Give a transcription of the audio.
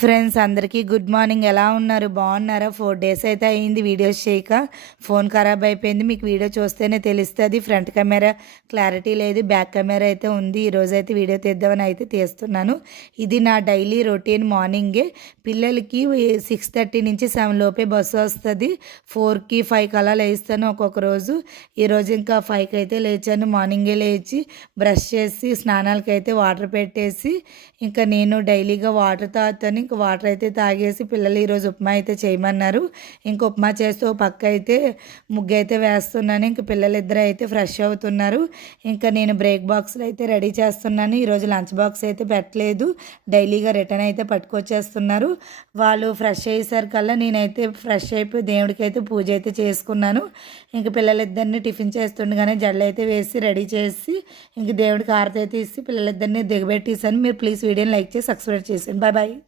Friends అందరికీ good morning. ఎలా ఉన్నారు? బాగున్నారా? 4 డేస్ అయితే అయింది వీడియోస్ చేయక. ఫోన్ ఖరాబ్ అయిపోయింది. మీకు వీడియో చూస్తేనే తెలుస్తుంది. ఫ్రంట్ కెమెరా క్లారిటీ లేదు, బ్యాక్ కెమెరా అయితే ఉంది. ఈరోజు అయితే వీడియో తీద్దామని అయితే తీస్తున్నాను. ఇది నా డైలీ రొటీన్. మార్నింగే పిల్లలకి 6:30 నుంచి 7 లోపే బస్సు వస్తుంది. 4కి 5కి అలా లేస్తాను ఒక్కొక్క రోజు. ఈరోజు ఇంకా 5కి అయితే లేచాను. మార్నింగే లేచి బ్రష్ చేసి స్నానాలకి అయితే వాటర్ పెట్టేసి ఇంకా నేను డైలీగా వాటర్ తాగుతాను. ఇంక వాటర్ అయితే తాగేసి పిల్లలు ఈరోజు ఉప్మా అయితే చేయమన్నారు. ఇంక ఉప్మా చేస్తూ పక్క అయితే ముగ్గు అయితే వేస్తున్నాను. ఇంక పిల్లలిద్దరూ అయితే ఫ్రెష్ అవుతున్నారు. ఇంకా నేను బ్రేక్ బాక్స్లో అయితే రెడీ చేస్తున్నాను. ఈరోజు లంచ్ బాక్స్ అయితే పెట్టలేదు. డైలీగా రిటర్న్ అయితే పట్టుకొచ్చేస్తున్నారు. వాళ్ళు ఫ్రెష్ అయ్యేసరికల్లా నేనైతే ఫ్రెష్ అయిపోయి దేవుడికి అయితే పూజ అయితే చేసుకున్నాను. ఇంక పిల్లలిద్దరిని టిఫిన్ చేస్తుండగానే జడలు అయితే వేసి రెడీ చేసి ఇంక దేవుడికి హారతి అయితే ఇచ్చి పిల్లలిద్దరిని దిగబెట్టేసాను. మీరు ప్లీజ్ వీడియోని లైక్ చేసి సబ్స్క్రైబ్ చేసాను. Bye bye.